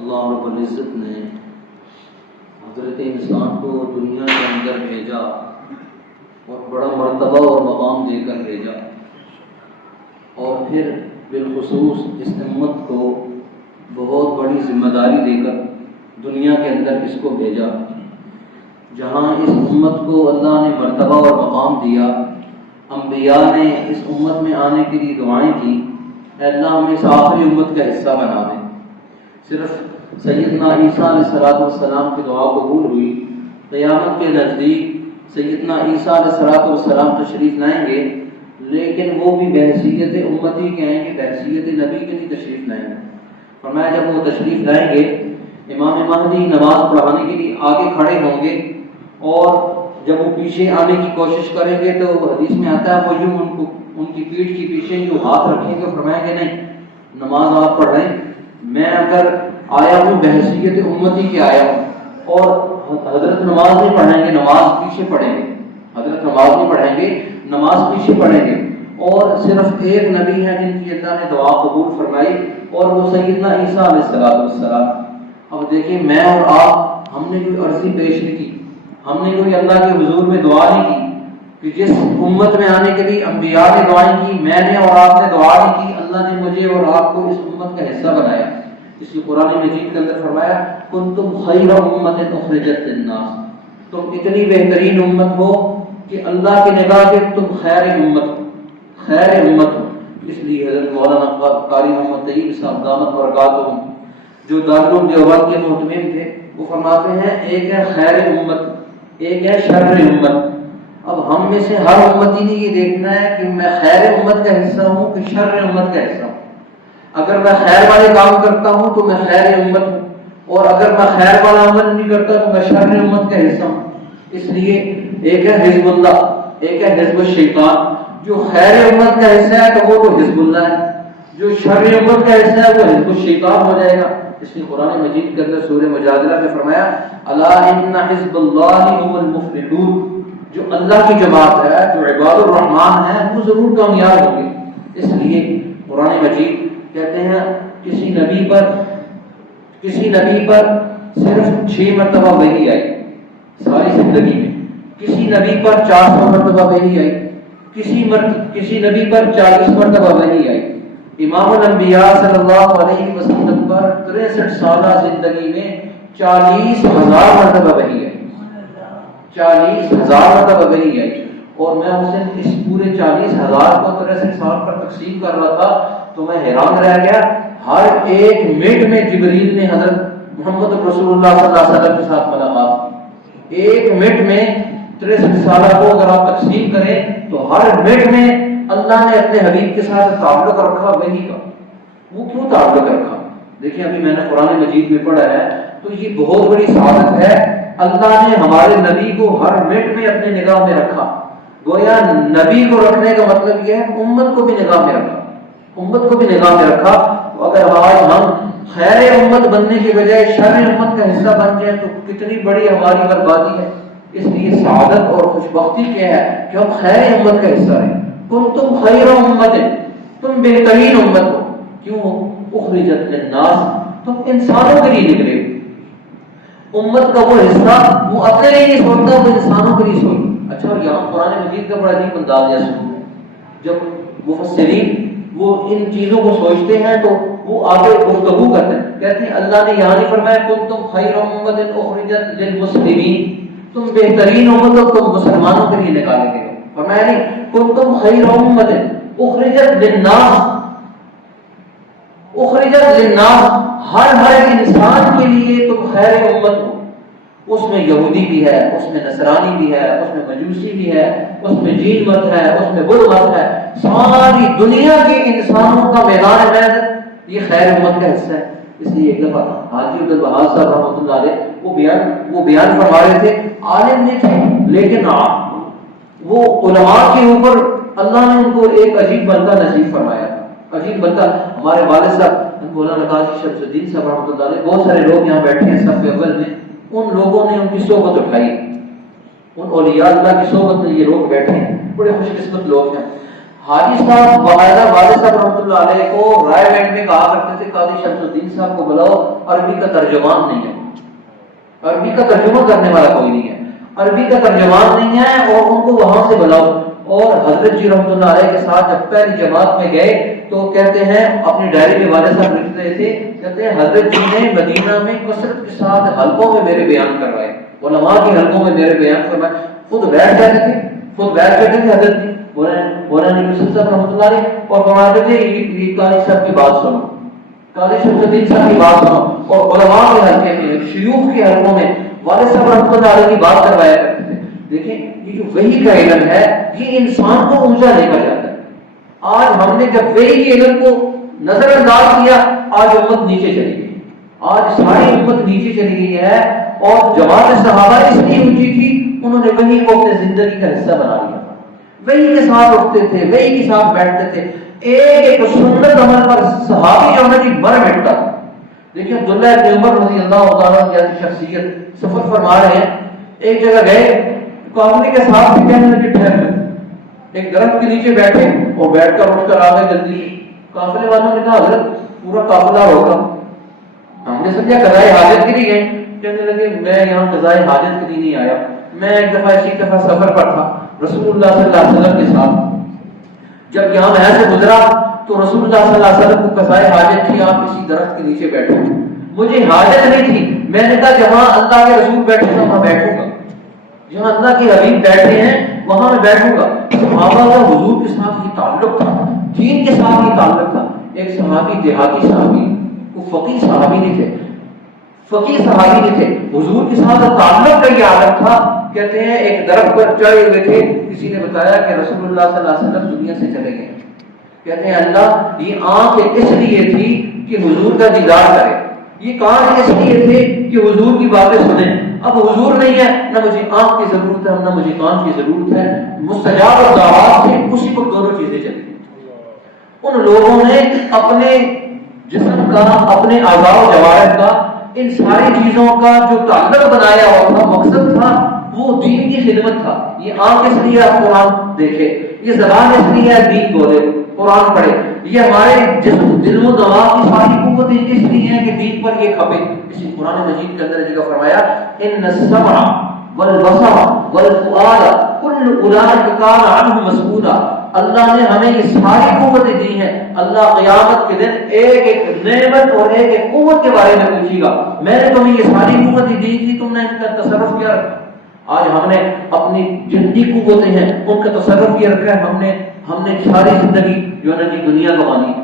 اللہ رب العزت نے حضرت انسان کو دنیا کے اندر بھیجا اور بڑا مرتبہ اور مقام دے کر بھیجا، اور پھر بالخصوص اس امت کو بہت بڑی ذمہ داری دے کر دنیا کے اندر اس کو بھیجا، جہاں اس امت کو اللہ نے مرتبہ اور مقام دیا۔ انبیاء نے اس امت میں آنے کے لیے دعائیں کی، اے اللہ ہمیں اس آخری امت کا حصہ بنا دیں۔ صرف سیدنا عیسیٰ علیہ السلام کی دعا قبول ہوئی، قیامت کے نزدیک سیدنا عیسیٰ علیہ السلام تشریف لائیں گے، لیکن وہ بھی بحیثیت امتی کے ہیں کہ بحیثیت نبی کے لیے تشریف لائیں گے۔ فرمایا جب وہ تشریف لائیں گے، امام مہدی نماز پڑھانے کے لیے آگے کھڑے ہوں گے، اور جب وہ پیچھے آنے کی کوشش کریں گے تو حدیث میں آتا ہے وہ یوں ان کی پیٹھ کے پیچھے جو ہاتھ رکھیں گے، فرمائیں گے نہیں نماز آپ پڑھ رہے ہیں، میں اگر آیا ہوں بحیثیت امتی کے آیا ہوں، اور حضرت نماز نہیں پڑھیں گے، نماز پیچھے پڑھیں گے، حضرت نماز نہیں پڑھیں گے، نماز پیچھے پڑھیں گے۔ اور صرف ایک نبی ہے جن کی اللہ نے دعا قبول فرمائی، اور وہ سیدنا عیسیٰ علیہ السلام۔ اب دیکھیں میں اور آپ، ہم نے کوئی عرضی پیش نہیں کی، ہم نے کوئی اللہ کے حضور میں دعا نہیں کی کہ جس امت میں آنے کے لیے انبیاء نے دعائیں کی، میں نے اور آپ نے دعا نہیں کی، اللہ نے مجھے اور آپ کو اس امت کا حصہ بنایا۔ اس لیے قرآن مجید کے اندر فرمایا کنتم خیر امت اخرجت للناس، تم اتنی بہترین امت ہو کہ اللہ کی نگاہ کے تم خیر امت ہو، خیر امت ہو۔ اس لیے حضرت مولانا قاری محمد طیب صاحب دامت برکاتہم جو دارالعلوم دیوبند کے محتمم تھے، وہ فرماتے ہیں ایک ہے خیر امت، ایک ہے شر امت۔ اب ہم میں سے ہر امتی نے یہ دیکھنا ہے کہ میں خیر امت کا حصہ ہوں کہ شر امت کا حصہ ہوں۔ اگر میں خیر والے کام کرتا ہوں تو میں خیر امت ہوں، اور اگر میں خیر والا عمل نہیں کرتا تو میں شر امت کا حصہ ہوں۔ اس لیے ایک ہے حزب اللہ، ایک ہے حزب الشیطان۔ جو خیر امت کا حصہ ہے تو وہ تو حزب اللہ ہے، جو شر امت کا حصہ ہے وہ حزب الشیطان ہو جائے گا۔ اس لیے قرآن مجید کے اندر سورہ مجادلہ میں فرمایا الا ان حزب اللہ هم المفلحون، جو اللہ کی جماعت ہے، جو عباد الرحمن ہے، وہ ضرور کامیاب ہوں گے۔ اس لیے قرآن مجید کہتے ہیں کسی نبی پر صرف 6 مرتبہ وحی آئی ساری زندگی میں، کسی نبی پر 400 مرتبہ وحی آئی، کسی نبی پر 40 مرتبہ وحی آئی۔ امام الانبیاء صلی اللہ علیہ وسلم پر 63 سالہ زندگی میں 40,000 مرتبہ وحی آئی، 40,000 مرتبہ وحی آئی۔ اور میں اس پورے 40,000 کو 63 سال پر تقسیم کر رہا تھا تو میں حیران رہ گیا، ہر ایک منٹ میں جبریل نے حضرت محمد رسول اللہ صلی اللہ علیہ وسلم کے ساتھ ملاقات۔ ایک منٹ میں 63 سالہ کو اگر آپ تقسیم کریں تو ہر منٹ میں اللہ نے اپنے حبیب کے ساتھ تعلق رکھا وحی کا۔ وہ کیوں تعلق رکھا؟ دیکھیں ابھی میں نے قرآن مجید میں پڑھا ہے تو یہ بہت بڑی سعادت ہے، اللہ نے ہمارے نبی کو ہر منٹ میں اپنے نگاہ میں رکھا۔ گویا نبی کو رکھنے کا مطلب یہ ہے امت کو بھی نگاہ میں رکھا، امت کو بھی نگاہ میں رکھا۔ اگر آج ہم خیر امت بننے کے بجائے شر امت کا حصہ بن جائیں تو کتنی بڑی ہماری بربادی ہے۔ اس لیے سعادت اور خوشبختی کیا ہے کہ ہم خیر امت کا حصہ رہیں۔ تم خیر امت، تم بہترین امت ہو۔ کیوں؟ اخرجت للناس، تم انسانوں کے لیے نکلے۔ امت کا وہ حصہ وہ اپنے لیے نہیں سوچتا، وہ انسانوں کے لیے سوچتا۔ اچھا، اور یہاں قرآن مجید کا بڑا عجیب انداز ہے، جب مفسرین وہ ان چیزوں کو سوچتے ہیں تو وہ آگے گفتگو کرتے ہیں، کہتے ہیں اللہ نے یہاں نہیں فرمایا کنتم خیر امت اخرجت للمسلمین، تم بہترین امت ہو، تم مسلمانوں کے لیے نکالے گئے ہو۔ فرمایا نہیں کنتم خیر امت اخرجت للناس، اخرجت للناس، ہر انسان کے لیے تم خیر امت ہو۔ اس میں یہودی بھی ہے، اس میں نصرانی بھی ہے، اس میں مجوسی بھی ہے، اس میں جین مت ہے، اس میں بدھ مت ہے، ساری دنیا کے انسانوں کا میدان محنت یہ خیر امت کا حصہ ہے۔ اس لیے ایک دفعہ حاجی عبد الوہاب صاحب رحمۃ اللہ علیہ وہ بیان فرما رہے تھے، عالم نہیں تھے لیکن وہ علماء کے اوپر اللہ نے ان کو ایک عجیب بندہ نصیب فرمایا تھا، عجیب بندہ۔ ہمارے والد صاحب مولانا قاضی شمس الدین صاحب رحمۃ اللہ علیہ، بہت سارے لوگ یہاں بیٹھے ہیں صف اول میں، ان لوگوں نے ان کی صحبت اٹھائی، ان اولیاء اللہ کی صحبت میں یہ لوگ بیٹھے ہیں، بڑے خوش قسمت لوگ ہیں۔ حاجی صاحب باقاعدہ والد صاحب رحمۃ اللہ علیہ کو رائے بینڈ میں کہا کرتے تھے قاضی شمس الدین صاحب کو بلاؤ، عربی کا ترجمان نہیں ہے، عربی کا ترجمہ کرنے والا کوئی نہیں ہے، عربی کا ترجمان نہیں ہے، اور ان کو وہاں سے بلاؤ۔ اور حضرت جی رحمۃ اللہ علیہ کے ساتھ جب پہلی جماعت میں گئے تو کہتے ہیں اپنی ڈائری میں والد صاحب لکھ رہے تھے، کہتے ہیں حضرت جی نے مدینہ میں کثرت کے ساتھ حلقوں میں میرے بیان کروائے، علماء کی حلقوں میں میرے بیان کروائے، خود بیٹھ جاتے تھے، خود بیٹھ جاتے تھے حضرت جی مولانا یوسف صاحب رحمۃ اللہ علیہ، اور فرماتے تھے یہ قاضی صاحب کی بات سنو، قاضی شمس الدین صاحب کی بات سنو، اور علماء کے حلقے میں، شیوخ کے حلقوں میں والد صاحب رحمۃ اللہ علیہ کی بات کروایا کرتے تھے۔ دیکھیں یہ جو وحی کا علم ہے یہ انسان کو اونچا لے کر جاتا ہے۔ آج ہم نے جب وحی کے علم کو نظر انداز کیا، آج امت نیچے چلی گئی، آج ساری امت نیچے چلی گئی ہے۔ اور جماعت صحابہ اس لیے اونچی تھی، انہوں نے وحی کو اپنے زندگی کا حصہ بنا لیا، وحی کے ساتھ اٹھتے تھے، وحی کے ساتھ بیٹھتے تھے، ایک سنت عمل پر صحابی جو ہے مر مٹتا۔ دیکھیں عبداللہ بن عمر رضی اللہ تعالیٰ جیسی شخصیت سفر فرما رہے ہیں، ایک جگہ گئے، قافلے کے ساتھ بھی کہنے لگے ٹھہر، ایک درخت کے نیچے بیٹھے اور بیٹھ کر اٹھ کر آ گئے جلدی سے۔ قافلے والوں نے کہا حضرت پورا قافلہ ہوگا، ہم نے سمجھا قضائے حاجت کے لیے گئے۔ کہنے لگے میں یہاں قضائے حاجت کے لیے نہیں آیا، میں ایک دفعہ اسی دفعہ سفر پر تھا رسول اللہ صلی اللہ علیہ وسلم کے ساتھ، جب یہاں میں سے گزرا تو رسول اللہ صلی اللہ علیہ وسلم کو قضائے حاجت تھی، آپ اسی درخت کے نیچے بیٹھے، مجھے حاجت نہیں تھی، میں نے کہا جہاں اللہ کے رسول بیٹھے ہیں وہاں بیٹھوں گا، جہاں اللہ کے حبیب بیٹھے ہیں وہاں میں بیٹھوں گا۔ صحابہ کا حضور کے ساتھ یہ تعلق تھا، دین کے ساتھ یہ تعلق تھا۔ ایک صحابی دیہاتی صحابی، وہ فقیہ صحابی نہیں تھے، فقیہ صحابی نہیں تھے، حضور کے ساتھ تعلق کا یہ عادت تھا۔ کہتے ہیں ایک درخت پر چڑھے ہوئے تھے، کسی نے بتایا کہ رسول اللہ صلی اللہ علیہ وسلم دنیا سے چلے گئے۔ کہتے ہیں اللہ یہ آنکھ اس لیے تھی کہ حضور کا دیدار کرے، یہ کان اس لیے تھے کہ حضور کی باتیں سنیں، اب حضور نہیں ہے، نہ مجھے آنکھ کی ضرورت ہے نہ مجھے کان کی ضرورت ہے، مستجاب الدعوات سے اسی کو دونوں چیزیں چلی۔ ان لوگوں نے اپنے جسم کا، اپنے اعضاء و جوارح کا، ان ساری چیزوں کا جو تعلق بنایا ہوا تھا، مقصد تھا وہ دین کی خدمت تھا۔ یہ آنکھ اس لیے آپ قرآن دیکھے، یہ زبان اس لیے دین بولے، قرآن پڑھے، یہ ہمارے جسم دل و دماغ کی ساری قوت اس لیے ہے کہ دین پر یہ کھپے۔ اسی قرآن مجید کے اندر جگہ فرمایا ان السمع والبصر والفؤاد کل اولئک کان عنہ مسئولا۔ اللہ نے ہمیں یہ ساری قوتیں دی ہیں، اللہ قیامت کے دن ایک ایک نعمت اور ایک ایک قوت کے بارے میں پوچھے گا، میں نے تمہیں یہ ساری قوتیں دی تھی، تم نے ان کا تصرف کیا رکھا؟ آج ہم نے اپنی جتنی قوتیں ہیں ان کا تصرف کیا رکھا ہے، ہم نے ساری زندگی جو ہے نا دنیا کمانی ہے،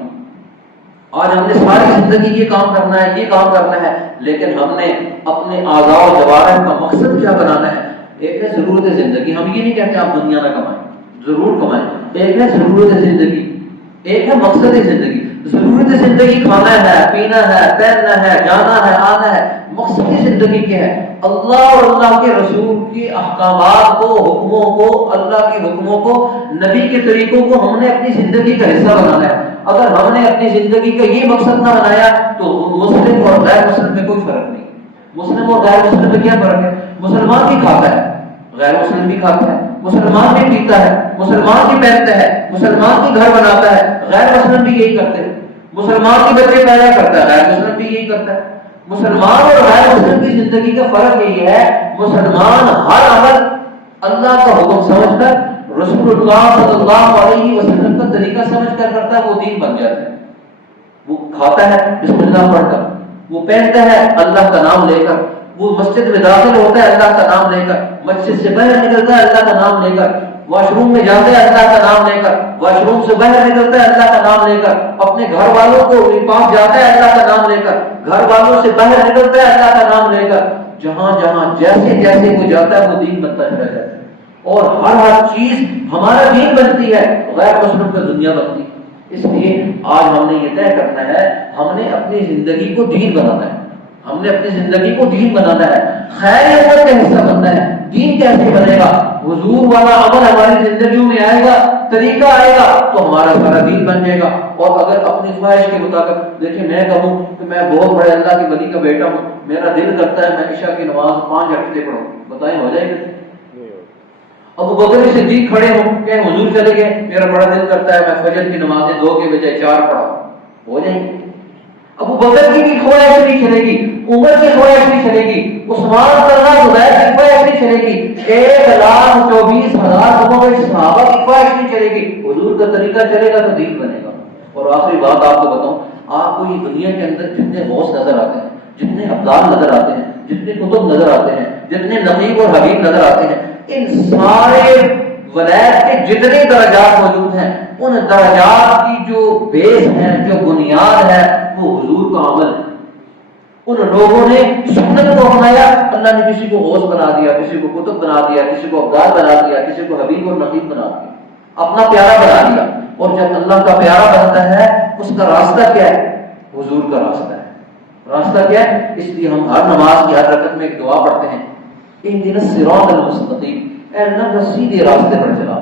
آج ہم نے ساری زندگی یہ کام کرنا ہے، یہ کام کرنا ہے، لیکن ہم نے اپنے اعضاء و جوارح کا مقصد کیا بنانا ہے؟ ایک ہے ضرورت زندگی، ہم یہ نہیں کہتے آپ دنیا میں کمائیں، ضرور کمائیں، ایک ہے ضرورت زندگی، ایک ہے مقصد زندگی۔ ضرورت زندگی کھانا ہے، پینا ہے، پہننا ہے، جانا ہے، آنا ہے، مقصد زندگی کیا ہے؟ اللہ اور اللہ کے رسول کے احکامات کو، حکموں کو، اللہ کے حکموں کو، نبی کے طریقوں کو ہم نے اپنی زندگی کا حصہ بنانا ہے۔ اگر ہم نے اپنی زندگی کا یہ مقصد نہ بنایا تو مسلم اور غیر مسلم میں کوئی فرق نہیں۔ مسلم اور غیر مسلم میں کیا فرق ہے؟ مسلمان بھی کھاتا ہے، غیر مسلم بھی کھاتا ہے، مسلمان بھی پیتا ہے، مسلمان بھی پہنتا ہے، مسلمان بھی گھر بناتا ہے، غیر مسلم بھی یہی کرتے ہیں، مسلمان بھی بچے پیدا کرتا ہے، غیر مسلم بھی یہی کرتا ہے۔ مسلمان اور غیر مسلم کی زندگی کا فرق یہی ہے، مسلمان ہر عمل اللہ کا حکم سمجھ کر، رسول اللہ صلی اللہ علیہ وسلم کا طریقہ سمجھ کر کرتا ہے، وہ دین بن جاتا ہے۔ وہ کھاتا ہے بسم اللہ پڑھ کر، وہ پہنتا ہے اللہ کا نام لے کر، وہ مسجد میں داخل ہوتا ہے اللہ کا نام لے کر، مسجد سے باہر نکلتا ہے اللہ کا نام لے کر، واش روم میں جاتا ہے اللہ کا نام لے کر، واش روم سے باہر نکلتا ہے اللہ کا نام لے کر، اپنے گھر والوں کو پاس جاتا ہے اللہ کا نام لے کر، گھر والوں سے باہر نکلتا ہے اللہ کا نام لے کر، جہاں جہاں جیسے جیسے وہ جاتا ہے وہ دین بنتا چلا جاتا ہے، اور ہر چیز ہمارا دین بنتی ہے، غیر مسلم کا دنیا بنتی ہے۔ اس لیے آج ہم نے یہ طے کرنا ہے، ہم نے اپنی زندگی کو دین بنانا ہے، ہم نے اپنی زندگی کو دین بنانا ہے، خیر عمل کا حصہ بننا ہے۔ دین کیسے بنے گا؟ حضور والا عمل ہماری زندگیوں میں آئے گا، طریقہ آئے گا تو ہمارا سارا دین بن جائے گا۔ اور اگر اپنی خواہش کے مطابق، دیکھیں میں کہوں کہ میں بہت بڑے اللہ کے ولی کا بیٹا ہوں، میرا دل کرتا ہے میں عشاء کی نماز 5 ہفتے پڑھوں، بتائیں ہو جائے گا؟ ابو بکر صدیق کھڑے ہو کہ حضور چلے گئے، میرا بڑا دل کرتا ہے میں فجر کی نمازیں 2 کے بجائے 4 پڑھاؤں، ہو جائیں گے؟ ابو بکر کی بھی خواہش نہیں چلے گی، عمر کی خواہش نہیں چلے گی، عثمان طلحہ زبیر کی خواہش نہیں چلے گی، 1,24,000 لوگوں میں صحابہ کی خواہش نہیں چلے گی، حضور کا طریقہ چلے گا تو دین بنے گا۔ اور آخری بات آپ کو بتاؤں، آپ کو یہ دنیا کے اندر جتنے غوث نظر آتے ہیں، جتنے ابدال نظر آتے ہیں، جتنے کتب نظر آتے ہیں، جتنے نقیب اور حبیب نظر آتے ہیں، ان سارے ولایت کے جتنے درجات موجود ہیں، ان درجات کی جو بیس ہے، جو بنیاد ہے، وہ حضور کا عمل ہے۔ ان لوگوں نے سنت کو اپنایا، اللہ نے کسی کو غوث بنا دیا، کسی کو قطب بنا دیا، کسی کو ابدال بنا دیا، کسی کو حبیب اور نقیب بنا دیا، اپنا پیارا بنا دیا۔ اور جب اللہ کا پیارا بنتا ہے اس کا راستہ کیا ہے؟ حضور کا راستہ ہے۔ راستہ کیا ہے؟ اس لیے ہم ہر نماز کی ہر رکعت میں ایک دعا پڑھتے ہیں، اہدنا الصراط المستقیم، اے اللہ سیدھے راستے پر چلا۔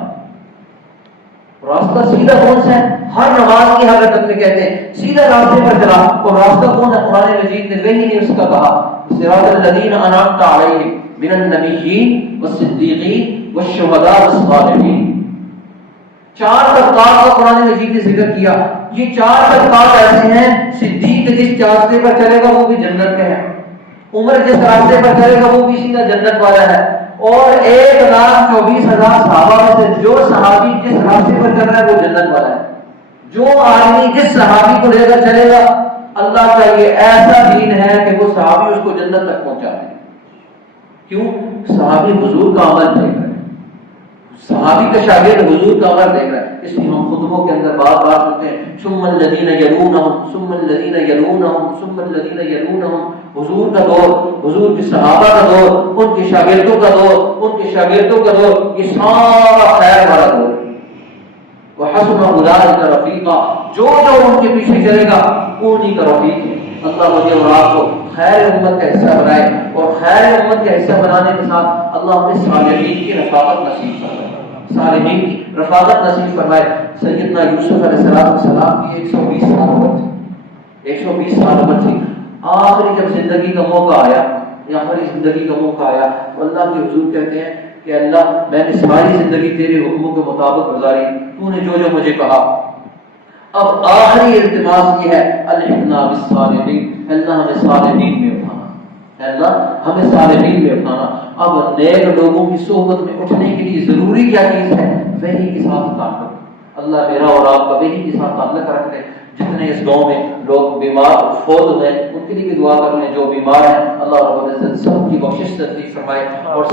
راستہ سیدھا کون سا ہے؟ ہر نماز کی ہر رکعت میں کہتے ہیں سیدھا راستے پر چلا۔ اور راستہ کون ہے؟ قرآن مجید نے وہی نے اس کا کہا، صراط الذین انعمت علیہم من النبیین والصدیقین والشہداء والصالحین۔ 4 طبقات کا قرآن مجید نے ذکر کیا۔ یہ 4 طبقات ایسے ہیں، صدیق جس راستے پر چلے گا وہ بھی جنت کا ہے، عمر جس راستے پر چلے گا وہ بھی سیدھا جنت والا ہے، اور 1,24,000 صحابہ میں سے جو صحابی جس راستے پر چل رہا ہے وہ جنت والا ہے۔ جو آدمی جس صحابی کو لے کر چلے گا، اللہ کا یہ ایسا دین ہے کہ وہ صحابی اس کو جنت تک پہنچا دے۔ کیوں؟ صحابی حضور کا عمل دیکھ رہے ہیں، صحابی کا شاگرد حضور کا عمل دیکھ رہا ہے۔ اس لیے ہم خطبوں کے اندر بار بار سنتے ہیں ثم الذین یلونہم ثم الذین یلونہم ثم الذین یلونہم۔ حضور کا دور، حضور کے صحابہ کا دور، ان کے شاگردوں کا دور، ان کے شاگردوں کا دور، یہ سارا خیر والا دور ہے۔ وحسن اولئک رفیقا، جو ان کے پیچھے چلے گا انہی کا رفیق ہے۔ اللہ مجھے اور آپ کو خیر امت کا حصہ بنائے، اور خیر امت کا حصہ بنانے کے ساتھ اللہ ہمیں صالحین کی رفاقت نصیب فرمائے، صالحین کی رفاقت نصیب فرمائے۔ سیدنا یوسف علیہ السلام کی 120 سال عمر تھی، 120 سال عمر تھی۔ آخری جب زندگی کا موقع آیا، آخری زندگی کا موقع آیا تو اللہ کے حضور کہتے ہیں کہ اللہ میں نے ساری زندگی تیرے حکموں کے مطابق گزاری، تو نے جو مجھے کہا، اب آخری التماس یہ ہے الحقنا بالصالحین، اللہ ہمیں صالحین میں اٹھانا، اللہ ہمیں صالحین میں اٹھانا۔ اب نیک لوگوں کی صحبت میں اٹھنے کے لیے ضروری کیا چیز ہے؟ وحی کے ساتھ تعلق۔ اللہ میرا اور آپ کا وحی کے ساتھ تعلق رکھ لے۔ جتنے اس گاؤں میں لوگ بیمار فوت ہوئے ان کے لیے بھی دعا کر لیں، جو بیمار ہیں اللہ رب العزت سب کی بخشش نصیب فرمائے، اور